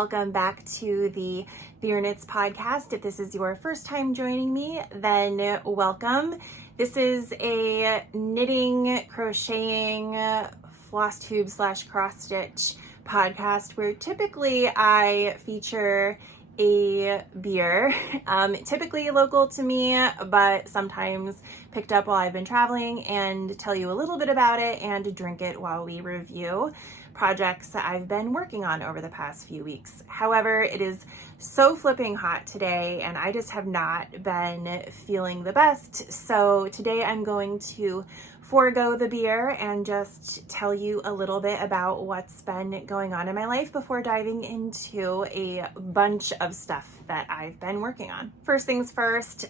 welcome back to the KNITS podcast. If this is your first time joining me, then welcome. This is a knitting, crocheting, Flosstube / cross stitch podcast where typically I feature a beer, typically local to me, but sometimes picked up while I've been traveling, and tell you a little bit about it and drink it while we review projects that I've been working on over the past few weeks. However, it is so flipping hot today and I just have not been feeling the best. So today I'm going to forego the beer and just tell you a little bit about what's been going on in my life before diving into a bunch of stuff that I've been working on. First things first,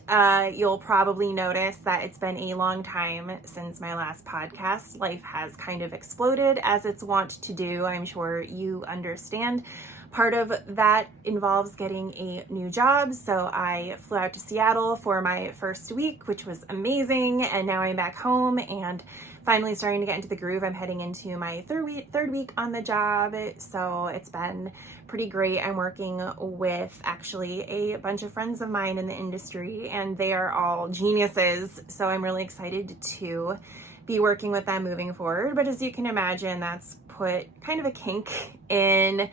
you'll probably notice that it's been a long time since my last podcast. Life has kind of exploded as it's wont to do. I'm sure you understand. Part of that involves getting a new job, so I flew out to Seattle for my first week, which was amazing, and now I'm back home and finally starting to get into the groove. I'm heading into my third week on the job, so it's been pretty great. I'm working with actually a bunch of friends of mine in the industry, and they are all geniuses, so I'm really excited to be working with them moving forward. But as you can imagine, that's put kind of a kink in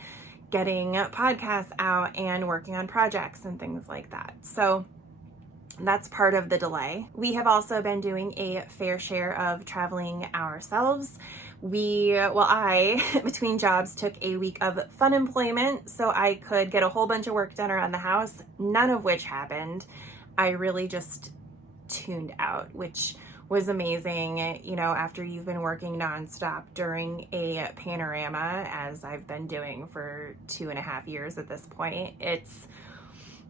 getting podcasts out and working on projects and things like that. So that's part of the delay. We have also been doing a fair share of traveling ourselves. I, between jobs, took a week of fun employment so I could get a whole bunch of work done around the house, none of which happened. I really just tuned out, which was amazing. You know, after you've been working nonstop during a panorama, as I've been doing for 2.5 years at this point, it's,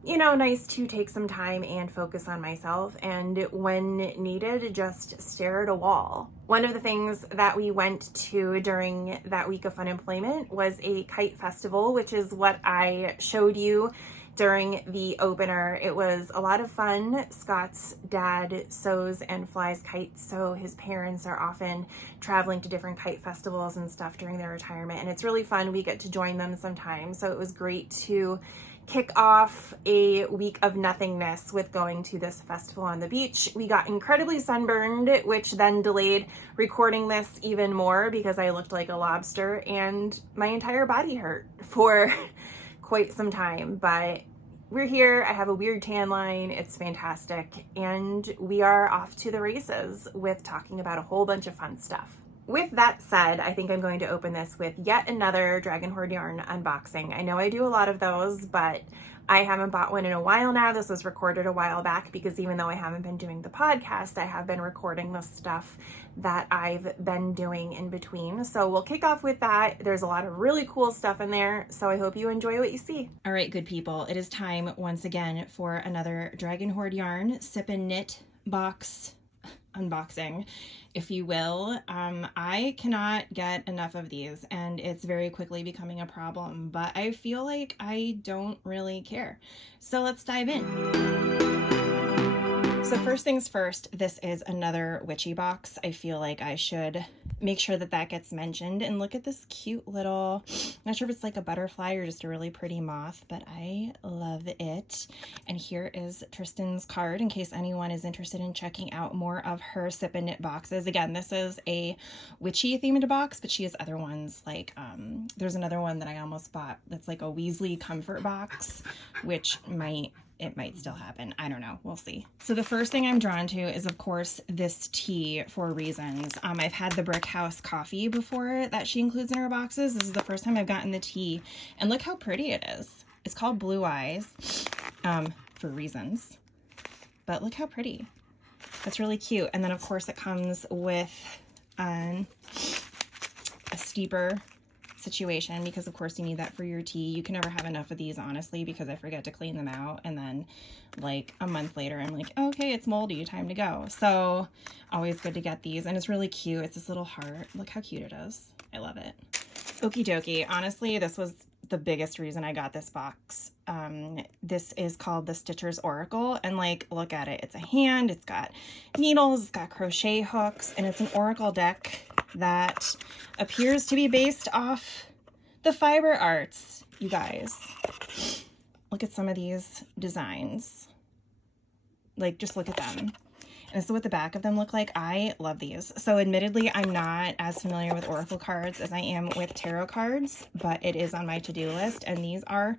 you know, nice to take some time and focus on myself, and when needed, just stare at a wall. One of the things that we went to during that week of fun employment was a kite festival, which is what I showed you during the opener. It was a lot of fun. Scott's dad sews and flies kites, so his parents are often traveling to different kite festivals and stuff during their retirement, and it's really fun. We get to join them sometimes, so it was great to kick off a week of nothingness with going to this festival on the beach. We got incredibly sunburned, which then delayed recording this even more because I looked like a lobster and my entire body hurt for quite some time, but we're here. I have a weird tan line. It's fantastic. And we are off to the races with talking about a whole bunch of fun stuff. With that said, I think I'm going to open this with yet another Dragon Horde yarn unboxing. I know I do a lot of those, but I haven't bought one in a while now. This was recorded a while back because even though I haven't been doing the podcast, I have been recording the stuff that I've been doing in between. So we'll kick off with that. There's a lot of really cool stuff in there, so I hope you enjoy what you see. All right, good people. It is time once again for another Dragon Horde yarn sip and knit box unboxing, if you will. I cannot get enough of these and it's very quickly becoming a problem, but I feel like I don't really care. So let's dive in. So first things first, this is another witchy box. I feel like I should make sure that that gets mentioned. And look at this cute little, I'm not sure if it's like a butterfly or just a really pretty moth, but I love it. And here is Tristan's card in case anyone is interested in checking out more of her sip and knit boxes. Again, this is a witchy themed box, but she has other ones like, there's another one that I almost bought that's like a Weasley comfort box, which it might still happen. I don't know. We'll see. So the first thing I'm drawn to is, of course, this tea for reasons. I've had the Brick House coffee before that she includes in her boxes. This is the first time I've gotten the tea. And look how pretty it is. It's called Blue Eyes for reasons. But look how pretty. That's really cute. And then, of course, it comes with a steeper situation because of course you need that for your tea. You can never have enough of these, honestly, because I forget to clean them out and then like a month later I'm like, okay, it's moldy, time to go. So always good to get these, and it's really cute. It's this little heart. Look how cute it is. I love it. Okie dokie. Honestly, this was the biggest reason I got this box. This is called the Stitcher's Oracle, and like, look at it. It's a hand, it's got needles, it's got crochet hooks, and it's an oracle deck that appears to be based off The fiber arts, you guys. Look at some of these designs. Like, just look at them. And this is what the back of them look like. I love these. So admittedly, I'm not as familiar with oracle cards as I am with tarot cards, but it is on my to-do list, and these are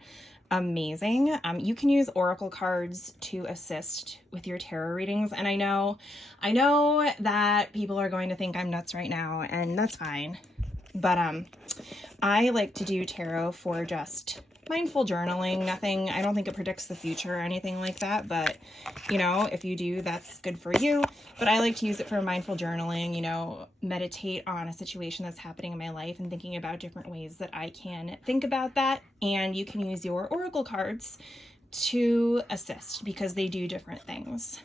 amazing. You can use oracle cards to assist with your tarot readings, and I know that people are going to think I'm nuts right now, and that's fine. But I like to do tarot for just mindful journaling. Nothing, I don't think it predicts the future or anything like that, but you know, if you do, that's good for you. But I like to use it for mindful journaling, you know, meditate on a situation that's happening in my life and thinking about different ways that I can think about that. And you can use your oracle cards to assist because they do different things.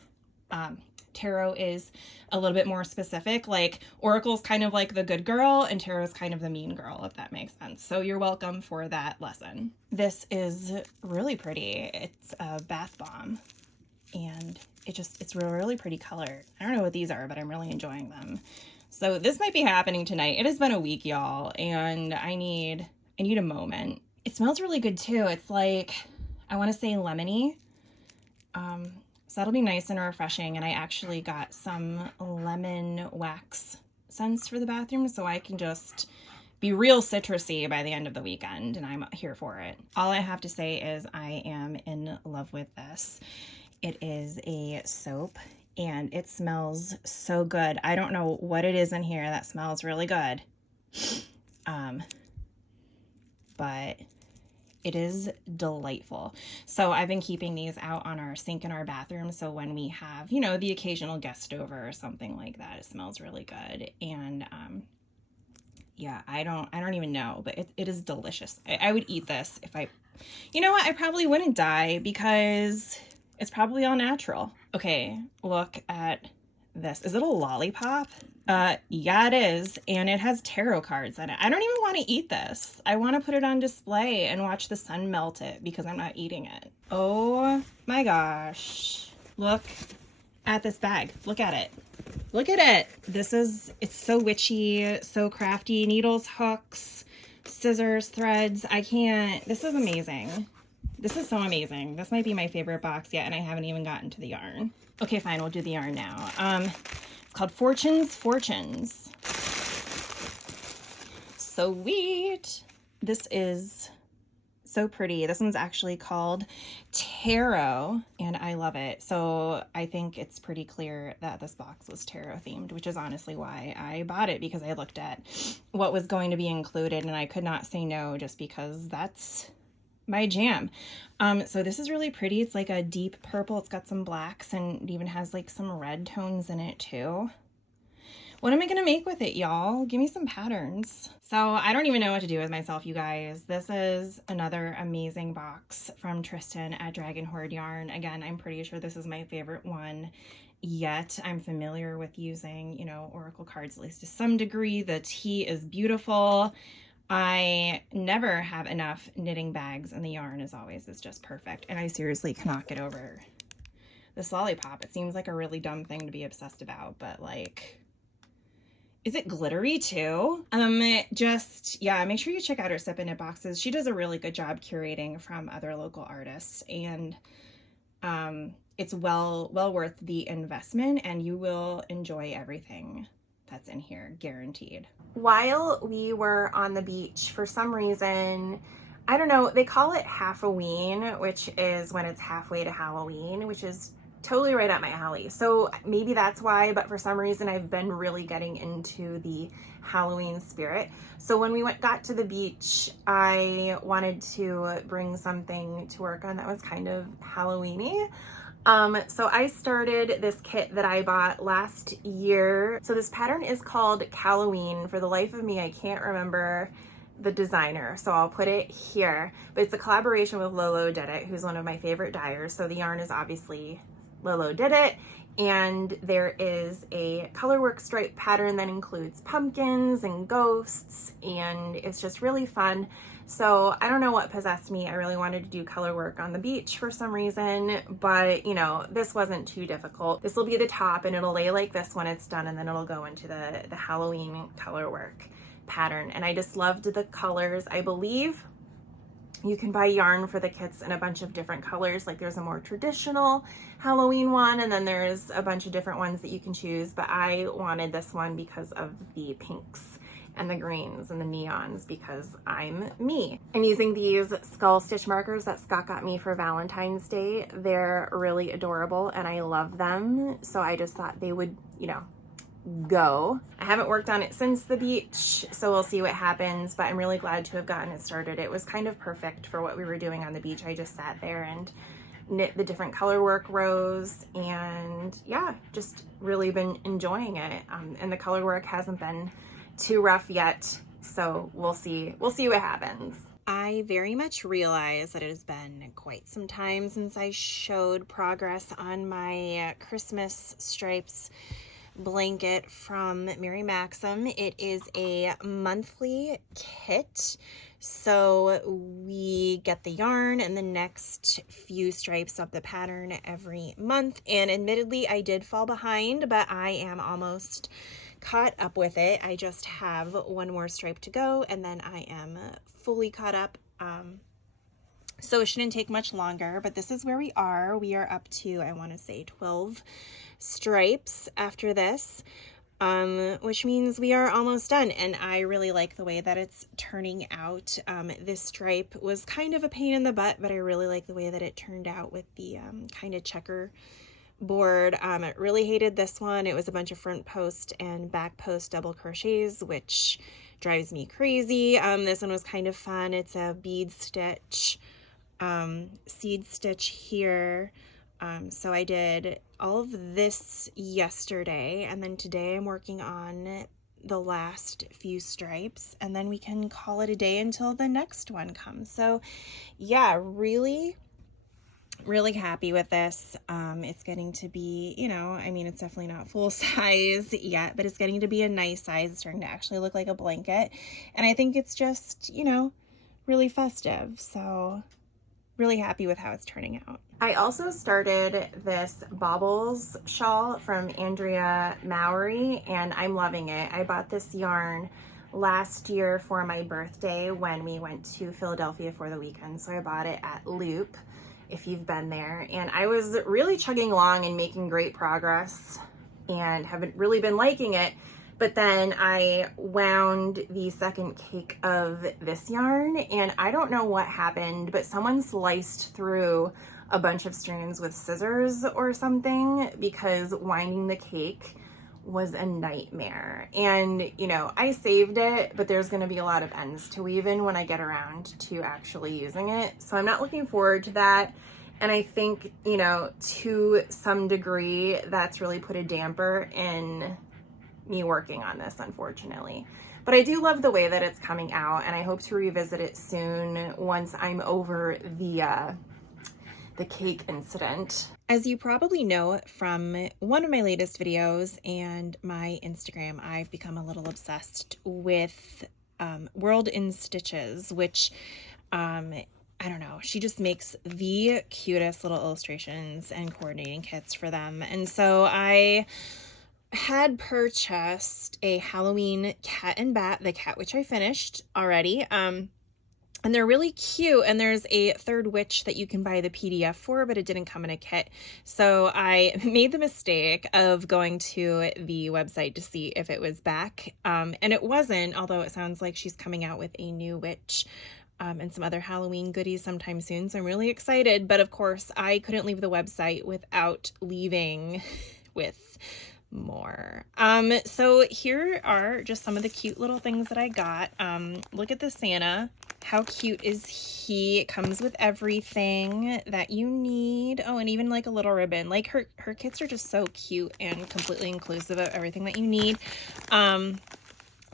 Tarot is a little bit more specific. Like, oracle's kind of like the good girl and tarot's kind of the mean girl, if that makes sense. So you're welcome for that lesson. This is really pretty. It's a bath bomb, and it's really pretty color. I don't know what these are, but I'm really enjoying them. So this might be happening tonight. It has been a week, y'all, and I need a moment. It smells really good too. It's like, I want to say lemony. So that'll be nice and refreshing. And I actually got some lemon wax scents for the bathroom, so I can just be real citrusy by the end of the weekend, and I'm here for it. All I have to say is I am in love with this. It is a soap, and it smells so good. I don't know what it is in here that smells really good. But it is delightful. So I've been keeping these out on our sink in our bathroom, so when we have, you know, the occasional guest over or something like that, it smells really good. And yeah, I don't even know, but it is delicious. I would eat this if you know what, I probably wouldn't die because it's probably all natural. Okay, look at this. Is it a lollipop? Yeah, it is. And it has tarot cards in it. I don't even want to eat this. I want to put it on display and watch the sun melt it because I'm not eating it. Oh my gosh. Look at this bag. Look at it. Look at it. It's so witchy, so crafty. Needles, hooks, scissors, threads. This is amazing. This is so amazing. This might be my favorite box yet, and I haven't even gotten to the yarn. Okay, fine, we'll do the yarn now. It's called Fortunes. Sweet. This is so pretty. This one's actually called Tarot, and I love it. So I think it's pretty clear that this box was tarot themed, which is honestly why I bought it, because I looked at what was going to be included and I could not say no, just because that's my jam. So this is really pretty. It's like a deep purple. It's got some blacks and it even has like some red tones in it too. What am I going to make with it, y'all? Give me some patterns. So I don't even know what to do with myself, you guys. This is another amazing box from Tristan at Dragon Horde Yarn. Again, I'm pretty sure this is my favorite one yet. I'm familiar with using, you know, oracle cards, at least to some degree. The tea is beautiful. I never have enough knitting bags, and the yarn is just perfect. And I seriously cannot get over this lollipop. It seems like a really dumb thing to be obsessed about, but like, is it glittery too? Yeah, make sure you check out her Sip and Knit boxes. She does a really good job curating from other local artists, and it's well worth the investment, and you will enjoy everything that's in here, guaranteed. While we were on the beach, for some reason, I don't know, they call it Halfoween, which is when it's halfway to Halloween, which is totally right up my alley. So maybe that's why, but for some reason I've been really getting into the Halloween spirit. So when we got to the beach, I wanted to bring something to work on that was kind of Halloween-y. So I started this kit that I bought last year. So this pattern is called Calloween. For the life of me, I can't remember the designer, so I'll put it here. But it's a collaboration with Lolo Did It, who's one of my favorite dyers. So the yarn is obviously Lolo Did It, and there is a colorwork stripe pattern that includes pumpkins and ghosts, and it's just really fun. So I don't know what possessed me. I really wanted to do color work on the beach for some reason, but you know, this wasn't too difficult. This will be the top, and it'll lay like this when it's done, and then it'll go into the Halloween color work. pattern. And I just loved the colors. I believe you can buy yarn for the kits in a bunch of different colors. Like there's a more traditional Halloween one, and then there's a bunch of different ones that you can choose. But I wanted this one because of the pinks and the greens and the neons, because I'm me. I'm using these skull stitch markers that Scott got me for Valentine's Day. They're really adorable and I love them. So I just thought they would, you know, go. I haven't worked on it since the beach, so we'll see what happens, but I'm really glad to have gotten it started. It was kind of perfect for what we were doing on the beach. I just sat there and knit the different color work rows, and yeah, just really been enjoying it. And the color work hasn't been too rough yet, so we'll see what happens. I very much realize that it has been quite some time since I showed progress on my Christmas stripes blanket from Mary Maxim. It is a monthly kit, so we get the yarn and the next few stripes of the pattern every month, and admittedly I did fall behind, but I am almost caught up with it. I just have one more stripe to go and then I am fully caught up. So it shouldn't take much longer, but this is where we are. We are up to, I want to say 12 stripes after this, which means we are almost done. And I really like the way that it's turning out. This stripe was kind of a pain in the butt, but I really like the way that it turned out with the kind of checker board. I really hated this one. It was a bunch of front post and back post double crochets, which drives me crazy. This one was kind of fun. It's a bead stitch, seed stitch here. So I did all of this yesterday, and then today I'm working on the last few stripes, and then we can call it a day until the next one comes. So yeah, really happy with this. It's getting to be, you know, I mean, it's definitely not full size yet, but it's getting to be a nice size. It's starting to actually look like a blanket. And I think it's just, you know, really festive. So really happy with how it's turning out. I also started this Baubles shawl from Andrea Mowry, and I'm loving it. I bought this yarn last year for my birthday when we went to Philadelphia for the weekend. So I bought it at Loop, if you've been there, and I was really chugging along and making great progress and haven't really been liking it. But then I wound the second cake of this yarn, and I don't know what happened, but someone sliced through a bunch of strands with scissors or something, because winding the cake was a nightmare. And you know, I saved it, but there's going to be a lot of ends to weave in when I get around to actually using it, so I'm not looking forward to that. And I think, you know, to some degree that's really put a damper in me working on this, unfortunately. But I do love the way that it's coming out, and I hope to revisit it soon once I'm over the cake incident. As you probably know from one of my latest videos and my Instagram, I've become a little obsessed with World in Stitches, which I don't know, she just makes the cutest little illustrations and coordinating kits for them. And so I had purchased a Halloween cat and bat, the cat which I finished already. And they're really cute, and there's a third witch that you can buy the PDF for, but it didn't come in a kit. So I made the mistake of going to the website to see if it was back, and it wasn't, although it sounds like she's coming out with a new witch and some other Halloween goodies sometime soon, so I'm really excited. But of course I couldn't leave the website without leaving with more. So here are just some of the cute little things that I got. Look at the Santa. How cute is he? It comes with everything that you need. Oh, and even like a little ribbon. Like her kits are just so cute and completely inclusive of everything that you need. And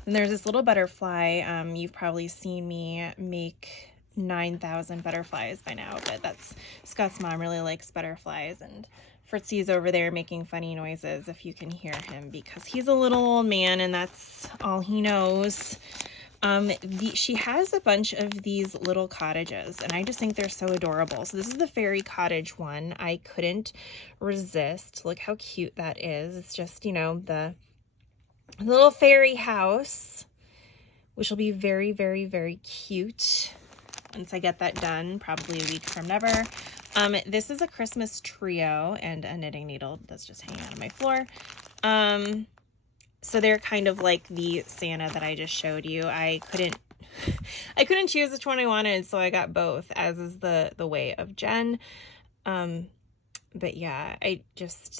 there's this little butterfly. You've probably seen me make 9,000 butterflies by now, but that's Scott's mom really likes butterflies, and Fritzy's over there making funny noises if you can hear him, because he's a little old man and that's all he knows. She has a bunch of these little cottages, and I just think they're so adorable. So this is the fairy cottage one. I couldn't resist. Look how cute that is. It's just, you know, the little fairy house which will be very, very, very cute once I get that done, probably a week from never. This is a Christmas trio and a knitting needle that's just hanging out on my floor. So they're kind of like the Santa that I just showed you. I couldn't choose which one I wanted, so I got both, as is the way of Jen. But yeah,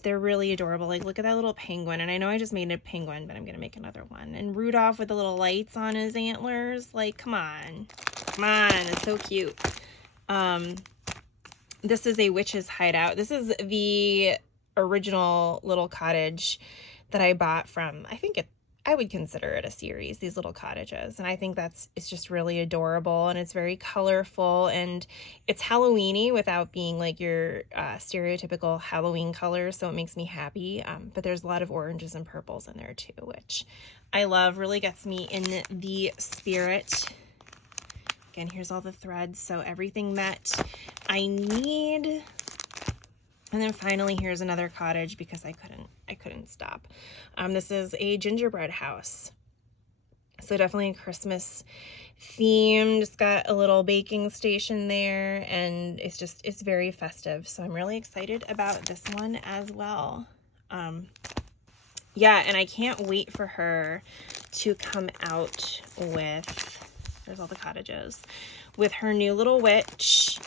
they're really adorable. Like, look at that little penguin. And I know I just made a penguin, but I'm going to make another one. And Rudolph with the little lights on his antlers. Like, come on. Come on. It's so cute. This is a witch's hideout. This is the original little cottage that I bought from, I would consider it a series, these little cottages. And I think it's just really adorable, and it's very colorful, and it's Halloweeny without being like your stereotypical Halloween colors. So it makes me happy. But there's a lot of oranges and purples in there too, which I love, really gets me in the spirit. Again, here's all the threads. So everything that I need. And then finally, here's another cottage because I couldn't stop. This is a gingerbread house. So definitely Christmas themed. It's got a little baking station there, and it's very festive. So I'm really excited about this one as well. Yeah, and I can't wait for her to come out with, there's all the cottages, with her new little witch,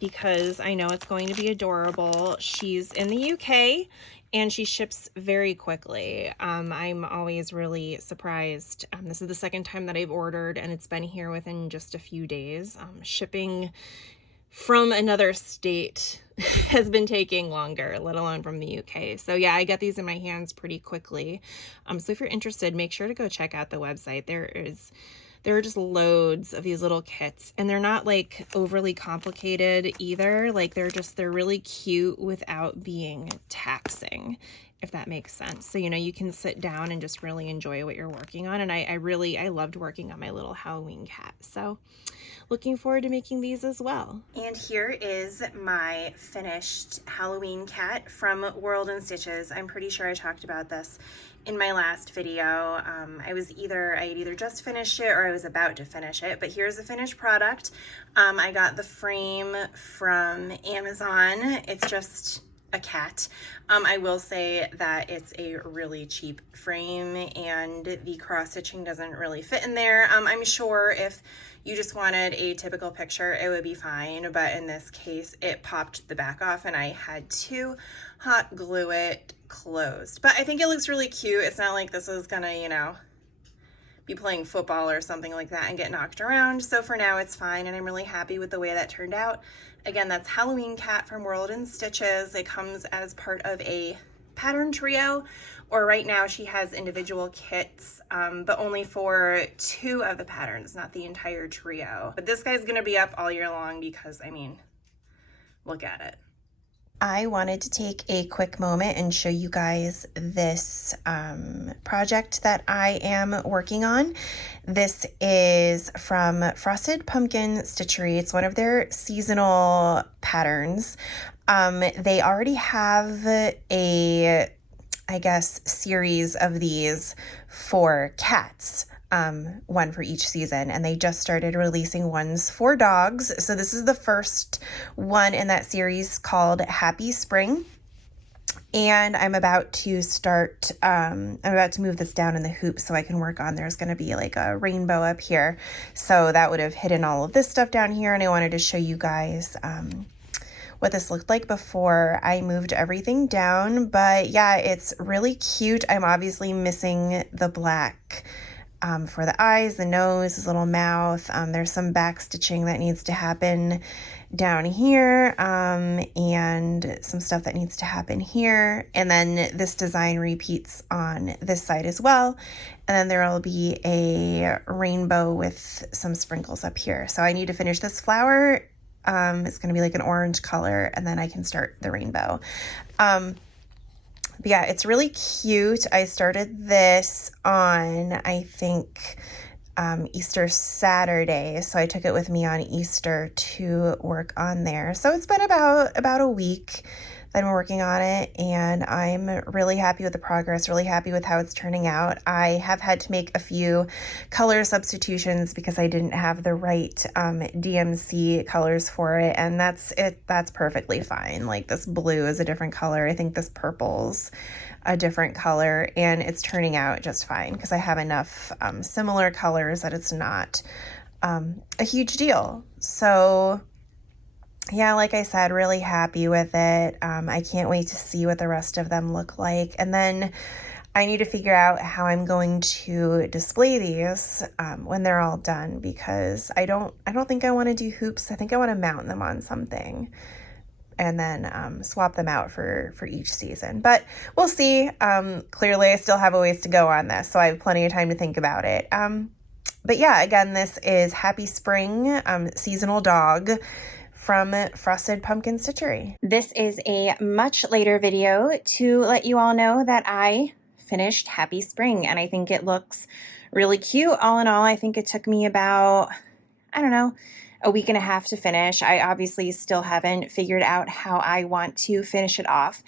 because I know it's going to be adorable. She's in the UK and she ships very quickly. I'm always really surprised. This is the second time that I've ordered, and it's been here within just a few days. Shipping from another state has been taking longer, let alone from the UK. So yeah, I get these in my hands pretty quickly. So if you're interested, make sure to go check out the website. There are just loads of these little kits, and they're not like overly complicated either. Like they're really cute without being taxing, if that makes sense. So, you can sit down and just really enjoy what you're working on. And I loved working on my little Halloween cat. So looking forward to making these as well. And here is my finished Halloween cat from World and Stitches. I'm pretty sure I talked about this in my last video. I had either just finished it or I was about to finish it, but here's the finished product. I got the frame from Amazon. It's just a cat. I will say that it's a really cheap frame, and the cross stitching doesn't really fit in there. I'm sure if you just wanted a typical picture, it would be fine, but in this case, it popped the back off and I had to hot glue it closed. But I think it looks really cute. It's not like this is gonna, be playing football or something like that and get knocked around. So for now, it's fine, and I'm really happy with the way that turned out. Again, that's Halloween Cat from World and Stitches. It comes as part of a pattern trio, or right now she has individual kits, but only for 2 of the patterns, not the entire trio. But this guy's gonna be up all year long because, look at it. I wanted to take a quick moment and show you guys this project that I am working on. This is from Frosted Pumpkin Stitchery. It's one of their seasonal patterns. They already have a, series of these for cats. One for each season, and they just started releasing ones for dogs. So this is the first one in that series called Happy Spring. And I'm about to move this down in the hoop so I can work on, there's going to be like a rainbow up here. So that would have hidden all of this stuff down here. And I wanted to show you guys, what this looked like before I moved everything down. But yeah, it's really cute. I'm obviously missing the black for the eyes, the nose, his little mouth. There's some back stitching that needs to happen down here, and some stuff that needs to happen here. And then this design repeats on this side as well. And then there will be a rainbow with some sprinkles up here. So I need to finish this flower. It's going to be like an orange color, and then I can start the rainbow. But yeah, it's really cute. I started this on, I think, Easter Saturday. So I took it with me on Easter to work on there. So it's been about a week that I'm working on it, and I'm really happy with the progress, really happy with how it's turning out. I have had to make a few color substitutions because I didn't have the right DMC colors for it, and that's perfectly fine. Like, this blue is a different color. I think this purple's a different color, and it's turning out just fine because I have enough similar colors that it's not a huge deal. So yeah, like I said, really happy with it. I can't wait to see what the rest of them look like. And then I need to figure out how I'm going to display these when they're all done, because I don't think I want to do hoops. I think I want to mount them on something and then swap them out for each season. But we'll see. Clearly, I still have a ways to go on this, so I have plenty of time to think about it. But yeah, again, this is Happy Spring Seasonal Dog from Frosted Pumpkin Stitchery. This is a much later video to let you all know that I finished Happy Spring, and I think it looks really cute. All in all, I think it took me about, I don't know, a week and a half to finish. I obviously still haven't figured out how I want to finish it off.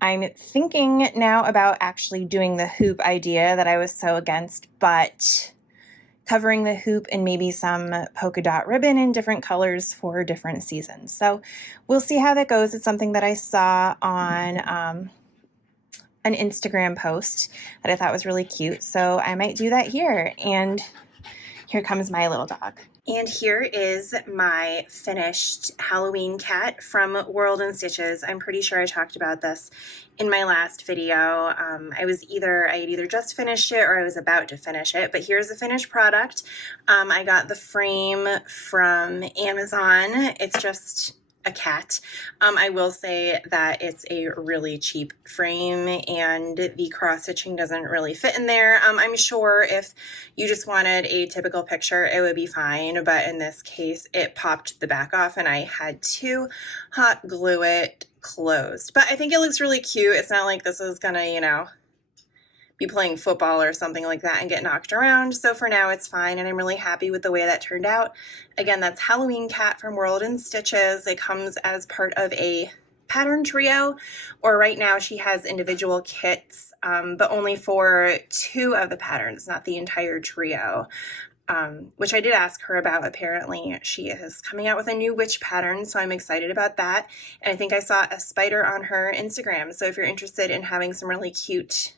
I'm thinking now about actually doing the hoop idea that I was so against, but covering the hoop and maybe some polka dot ribbon in different colors for different seasons. So we'll see how that goes. It's something that I saw on an Instagram post that I thought was really cute. So I might do that here. And here comes my little dog. And here is my finished Halloween cat from World and Stitches. I'm pretty sure I talked about this in my last video. I had either just finished it or I was about to finish it, but here's the finished product. I got the frame from Amazon. It's just a cat. I will say that it's a really cheap frame and the cross stitching doesn't really fit in there. I'm sure if you just wanted a typical picture, it would be fine, but in this case, it popped the back off and I had to hot glue it closed. But I think it looks really cute. It's not like this is gonna, be playing football or something like that and get knocked around. So for now it's fine, and I'm really happy with the way that turned out. Again, that's Halloween Cat from World and Stitches. It comes as part of a pattern trio, or right now she has individual kits, but only for 2 of the patterns, not the entire trio. Which I did ask her about. Apparently she is coming out with a new witch pattern, so I'm excited about that. And I think I saw a spider on her Instagram. So if you're interested in having some really cute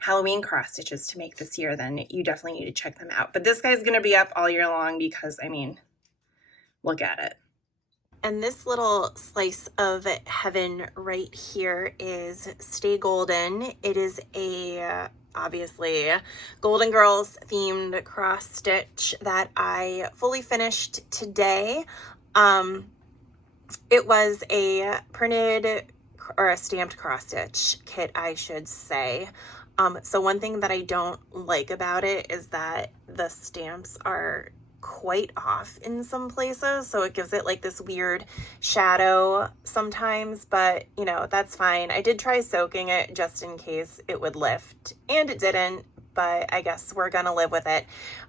Halloween cross stitches to make this year, then you definitely need to check them out. But this guy's going to be up all year long because, I mean, look at it. And this little slice of heaven right here is Stay Golden. It is a obviously Golden Girls themed cross stitch that I fully finished today. It was a printed or a stamped cross stitch kit, I should say. So one thing that I don't like about it is that the stamps are quite off in some places, so it gives it like this weird shadow sometimes, but that's fine. I did try soaking it just in case it would lift, and it didn't, but I guess we're gonna live with it.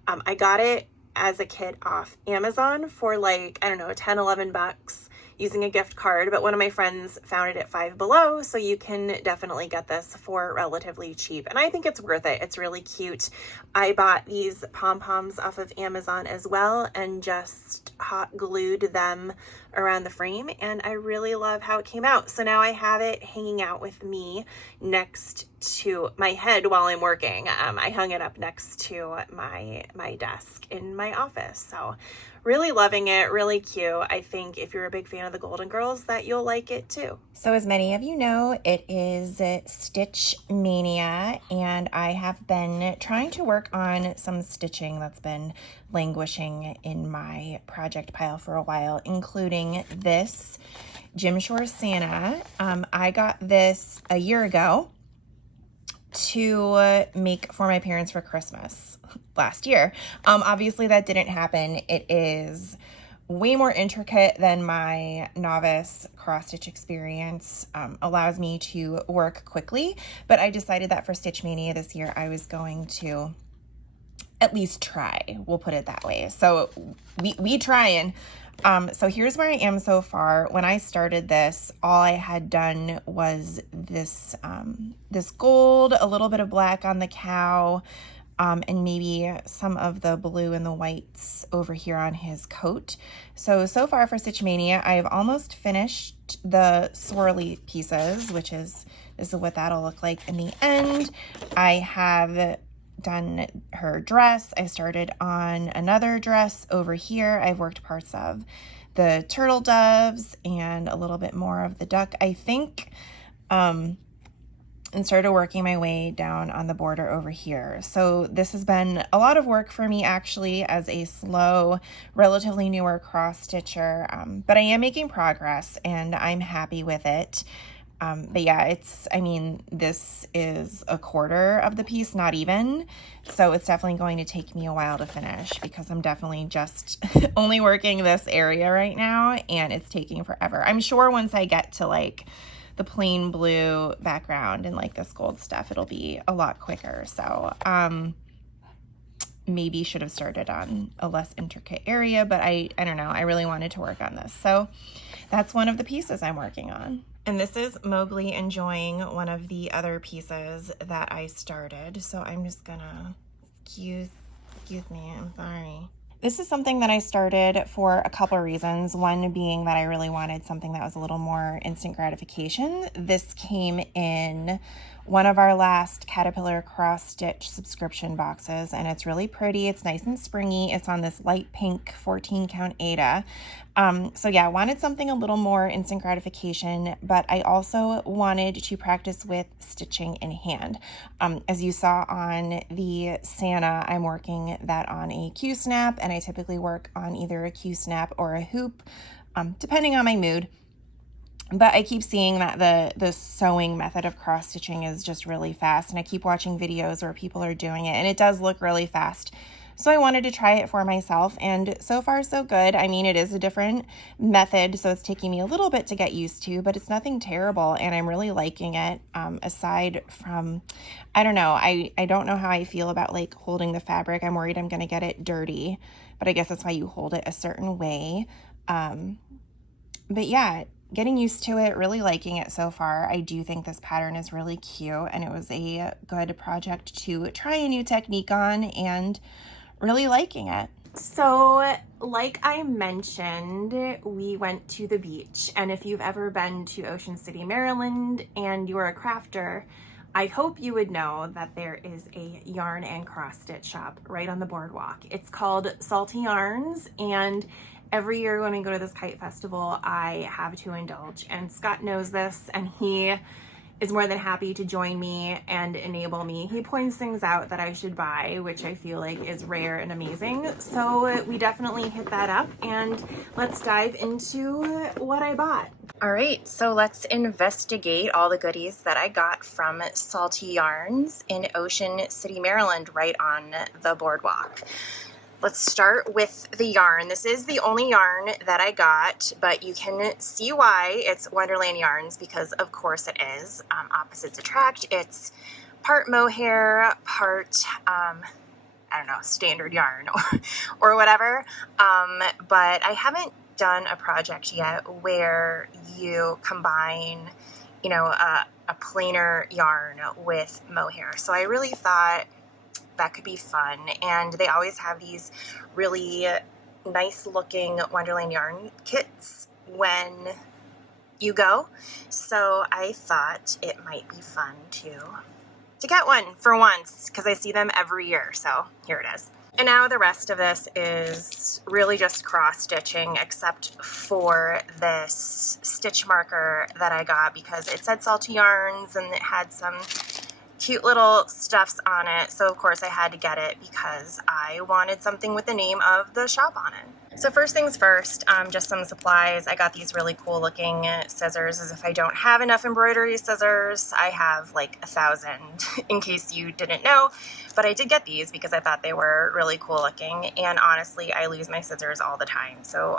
I got it as a kit off Amazon for like, I don't know, 10, 11 bucks using a gift card, but one of my friends found it at Five Below, so you can definitely get this for relatively cheap, and I think it's worth it. It's really cute. I bought these pom-poms off of Amazon as well and just hot glued them around the frame, and I really love how it came out. So now I have it hanging out with me next to my head while I'm working. I hung it up next to my desk in my office, so really loving it, really cute. I think if you're a big fan of the Golden Girls, that you'll like it too. So as many of you know, it is Stitch Mania, and I have been trying to work on some stitching that's been languishing in my project pile for a while, including this Jim Shore Santa. I got this a year ago to make for my parents for Christmas last year. Obviously that didn't happen. It is way more intricate than my novice cross stitch experience allows me to work quickly, but I decided that for Stitch Mania this year I was going to at least try, we'll put it that way. So we trying. So here's where I am so far. When I started this, all I had done was this, this gold, a little bit of black on the cow, and maybe some of the blue and the whites over here on his coat. So far for Stitch Mania, I've almost finished the swirly pieces, which is, this is what that'll look like in the end. I have done her dress. I started on another dress over here. I've worked parts of the turtle doves and a little bit more of the duck, I think, and started working my way down on the border over here. So this has been a lot of work for me actually as a slow, relatively newer cross stitcher, but I am making progress and I'm happy with it. But yeah, I mean, this is a quarter of the piece, not even. So it's definitely going to take me a while to finish because I'm definitely just only working this area right now and it's taking forever. I'm sure once I get to like the plain blue background and like this gold stuff, it'll be a lot quicker. So, maybe should have started on a less intricate area, but I don't know. I really wanted to work on this. So that's one of the pieces I'm working on. And this is Mowgli enjoying one of the other pieces that I started. So I'm just gonna, excuse me, I'm sorry. This is something that I started for a couple of reasons. One being that I really wanted something that was a little more instant gratification. This came in one of our last Caterpillar cross stitch subscription boxes and it's really pretty. It's nice and springy. It's on this light pink 14 count Aida. So yeah, I wanted something a little more instant gratification, but I also wanted to practice with stitching in hand. As you saw on the Santa, I'm working that on a Q-snap and I typically work on either a Q-snap or a hoop, depending on my mood. But I keep seeing that the sewing method of cross stitching is just really fast and I keep watching videos where people are doing it and it does look really fast. So I wanted to try it for myself and so far so good. I mean, it is a different method, so it's taking me a little bit to get used to, but it's nothing terrible and I'm really liking it. Aside from, I don't know, I don't know how I feel about like holding the fabric. I'm worried I'm gonna get it dirty, but I guess that's why you hold it a certain way. But yeah, getting used to it, really liking it so far. I do think this pattern is really cute and it was a good project to try a new technique on and really liking it. So like I mentioned, we went to the beach and if you've ever been to Ocean City, Maryland and you're a crafter, I hope you would know that there is a yarn and cross stitch shop right on the boardwalk. It's called Salty Yarns and every year when we go to this kite festival, I have to indulge and Scott knows this and he is more than happy to join me and enable me. He points things out that I should buy, which I feel like is rare and amazing. So we definitely hit that up and let's dive into what I bought. All right, so let's investigate all the goodies that I got from Salty Yarns in Ocean City, Maryland, right on the boardwalk. Let's start with the yarn. This is the only yarn that I got, but you can see why it's Wonderland Yarns because of course it is. Opposites attract. It's part mohair, part, I don't know, standard yarn or whatever. But I haven't done a project yet where you combine, you know, a plainer yarn with mohair. So I really thought that could be fun, and they always have these really nice looking Wonderland yarn kits when you go, so I thought it might be fun to get one for once because I see them every year, so here it is. And now the rest of this is really just cross stitching except for this stitch marker that I got because it said Salty Yarns and it had some cute little stuffs on it, so of course I had to get it because I wanted something with the name of the shop on it. So first things first, just some supplies. I got these really cool looking scissors as if I don't have enough embroidery scissors. I have like 1,000 in case you didn't know, but I did get these because I thought they were really cool looking, and honestly I lose my scissors all the time, so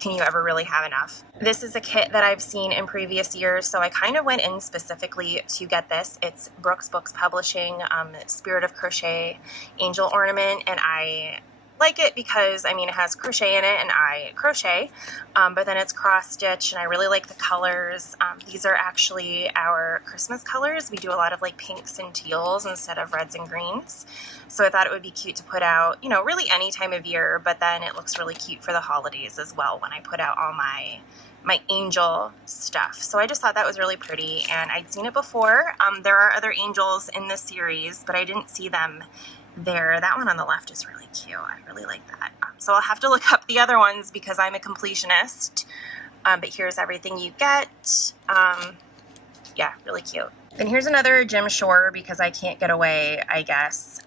can you ever really have enough? This is a kit that I've seen in previous years, so I kind of went in specifically to get this. It's Brooks Books Publishing, Spirit of Crochet Angel Ornament, and I like it because, I mean, it has crochet in it and I crochet, but then it's cross stitch and I really like the colors. These are actually our Christmas colors. We do a lot of like pinks and teals instead of reds and greens. So I thought it would be cute to put out, you know, really any time of year, but then it looks really cute for the holidays as well when I put out all my angel stuff. So I just thought that was really pretty, and I'd seen it before. There are other angels in this series, but I didn't see them there. That one on the left is really cute. I really like that. So I'll have to look up the other ones because I'm a completionist. But here's everything you get. Yeah, really cute. Then here's another Jim Shore because I can't get away, I guess.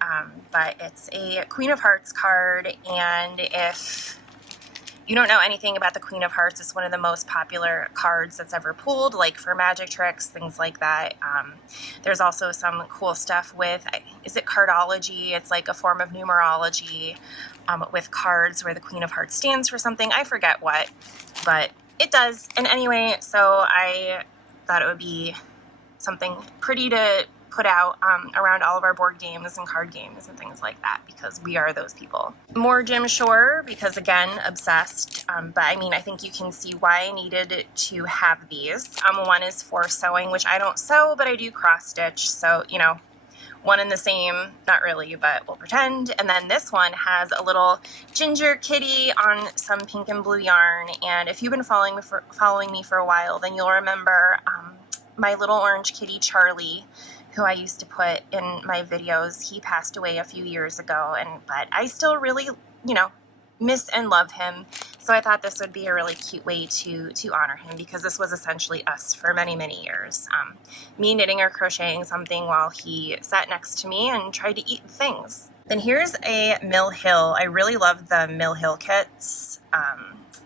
But it's a Queen of Hearts card, and if you don't know anything about the Queen of Hearts, it's one of the most popular cards that's ever pulled, like for magic tricks, things like that. There's also some cool stuff with, is it cardology? It's like a form of numerology with cards where the Queen of Hearts stands for something. I forget what, but it does. And anyway, so I thought it would be something pretty to put out around all of our board games and card games and things like that, because we are those people. More Jim Shore because, again, obsessed, but I mean, I think you can see why I needed to have these. One is for sewing, which I don't sew, but I do cross stitch, so, you know, one and the same, not really, but we'll pretend. And then this one has a little ginger kitty on some pink and blue yarn, and if you've been following me for a while, then you'll remember my little orange kitty Charlie, who I used to put in my videos. He passed away a few years ago, but I still really, you know, miss and love him. So I thought this would be a really cute way to honor him, because this was essentially us for many, many years. Me knitting or crocheting something while he sat next to me and tried to eat things. Then here's a Mill Hill. I really love the Mill Hill kits.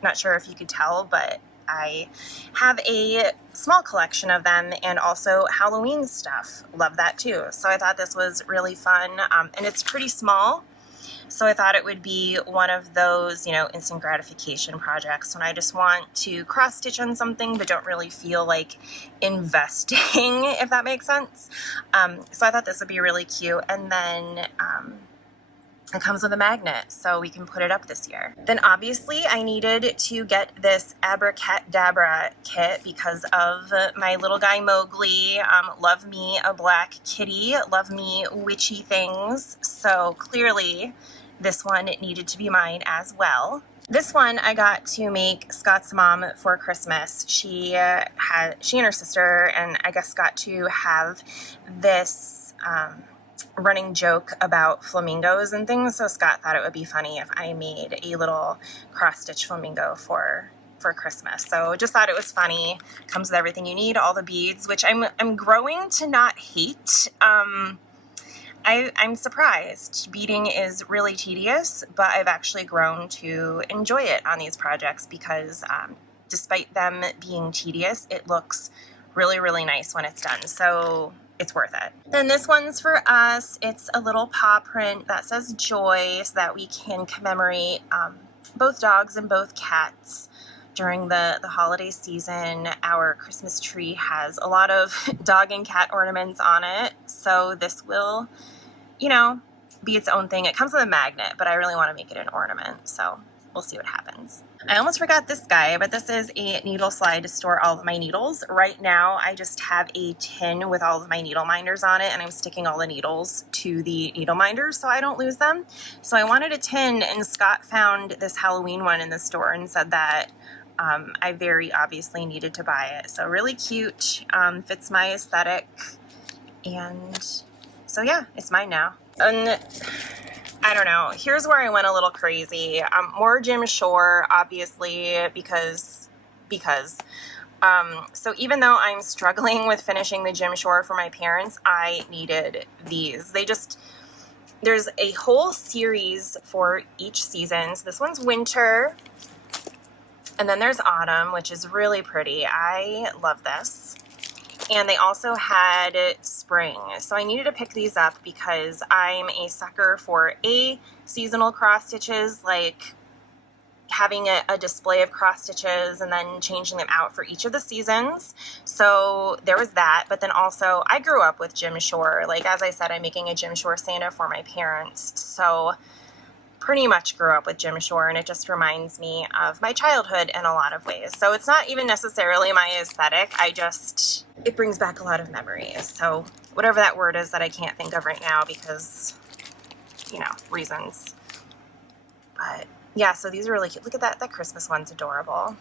Not sure if you could tell, but I have a small collection of them, and also Halloween stuff. Love that too. So I thought this was really fun, and it's pretty small. So I thought it would be one of those, you know, instant gratification projects when I just want to cross stitch on something but don't really feel like investing, if that makes sense. So I thought this would be really cute. And then it comes with a magnet, so we can put it up this year. Then obviously I needed to get this Abracadabra kit because of my little guy Mowgli. Love me a black kitty, love me witchy things, so clearly this one needed to be mine as well. This one I got to make Scott's mom for Christmas. She and her sister, and I guess got to have this running joke about flamingos and things, so Scott thought it would be funny if I made a little cross-stitch flamingo for Christmas. So just thought it was funny. Comes with everything you need, all the beads, which I'm growing to not hate. I'm surprised. Beading is really tedious, but I've actually grown to enjoy it on these projects because despite them being tedious, it looks really, really nice when it's done. So it's worth it. Then this one's for us. It's a little paw print that says joy, so that we can commemorate both dogs and both cats during the holiday season. Our Christmas tree has a lot of dog and cat ornaments on it, so this will, you know, be its own thing. It comes with a magnet, but I really want to make it an ornament, so we'll see what happens. I almost forgot this guy, but this is a needle slide to store all of my needles. Right now, I just have a tin with all of my needle minders on it, and I'm sticking all the needles to the needle minders so I don't lose them. So I wanted a tin, and Scott found this Halloween one in the store and said that I very obviously needed to buy it. So really cute, fits my aesthetic, and so yeah, it's mine now. And I don't know, here's where I went a little crazy. More Jim Shore, obviously, because so even though I'm struggling with finishing the Jim Shore for my parents, I needed these. There's a whole series for each season. So this one's winter, and then there's autumn, which is really pretty. I love this. And they also had spring. So I needed to pick these up because I'm a sucker for seasonal cross stitches, like having a display of cross stitches and then changing them out for each of the seasons. So there was that, but then also I grew up with Jim Shore. Like, as I said, I'm making a Jim Shore Santa for my parents. So pretty much grew up with Jim Shore, and it just reminds me of my childhood in a lot of ways. So it's not even necessarily my aesthetic, it brings back a lot of memories. So whatever that word is that I can't think of right now because, you know, reasons. But yeah, so these are really cute. Look at that Christmas one's adorable.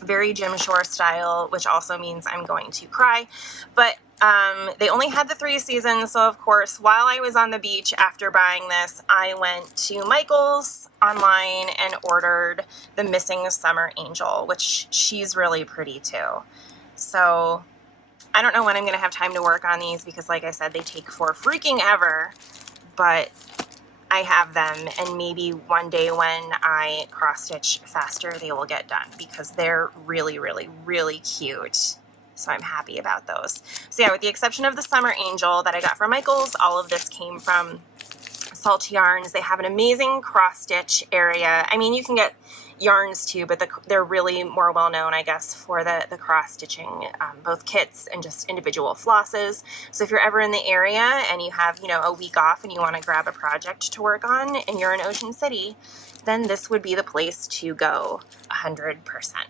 Very Jim Shore style, which also means I'm going to cry. But they only had the 3 seasons, so of course, while I was on the beach after buying this, I went to Michael's online and ordered the Missing Summer Angel, which she's really pretty too. So I don't know when I'm going to have time to work on these because, like I said, they take for freaking ever, but I have them, and maybe one day when I cross stitch faster, they will get done because they're really, really, really cute. So I'm happy about those. So yeah, with the exception of the Summer Angel that I got from Michael's, all of this came from Salty Yarns. They have an amazing cross stitch area. I mean, you can get yarns too, but they're really more well known, I guess, for the cross stitching, both kits and just individual flosses. So if you're ever in the area and you have, you know, a week off and you want to grab a project to work on and you're in Ocean City, then this would be the place to go 100%.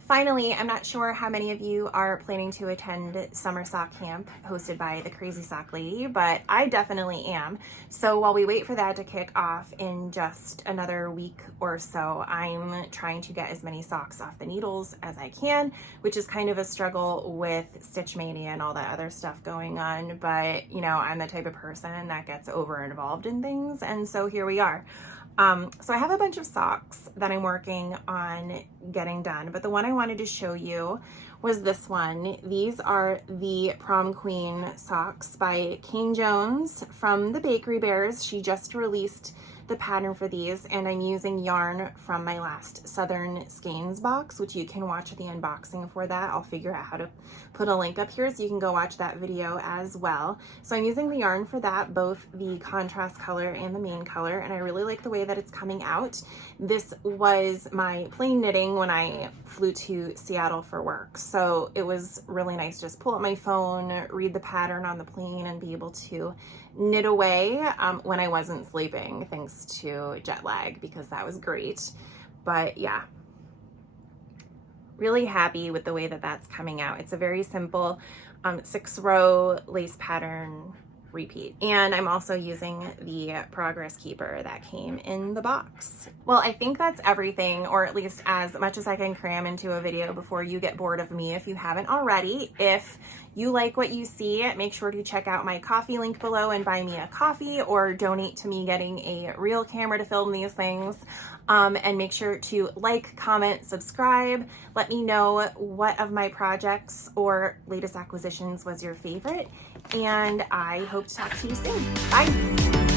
Finally, I'm not sure how many of you are planning to attend summer sock camp hosted by the Crazy Sock Lady, but I definitely am. So while we wait for that to kick off in just another week or so, I'm trying to get as many socks off the needles as I can, which is kind of a struggle with Stitch Mania and all that other stuff going on. But, you know, I'm the type of person that gets over involved in things, and so here we are. So I have a bunch of socks that I'm working on getting done, but the one I wanted to show you was this one. These are the Prom Queen socks by Kane Jones from the Bakery Bears. She just released the pattern for these, and I'm using yarn from my last Southern Skeins box, which you can watch the unboxing for that. I'll figure out how to put a link up here so you can go watch that video as well. So I'm using the yarn for that, both the contrast color and the main color, and I really like the way that it's coming out. This was my plain knitting when I flew to Seattle for work, so it was really nice to just pull up my phone, read the pattern on the plane, and be able to knit away when I wasn't sleeping, thanks to jet lag, because that was great. But yeah, really happy with the way that that's coming out. It's a very simple 6-row lace pattern repeat, and I'm also using the Progress Keeper that came in the box. Well, I think that's everything, or at least as much as I can cram into a video before you get bored of me if you haven't already. If you like what you see, make sure to check out my coffee link below and buy me a coffee, or donate to me getting a real camera to film these things. And make sure to like, comment, subscribe. Let me know what of my projects or latest acquisitions was your favorite, and I hope to talk to you soon. Bye.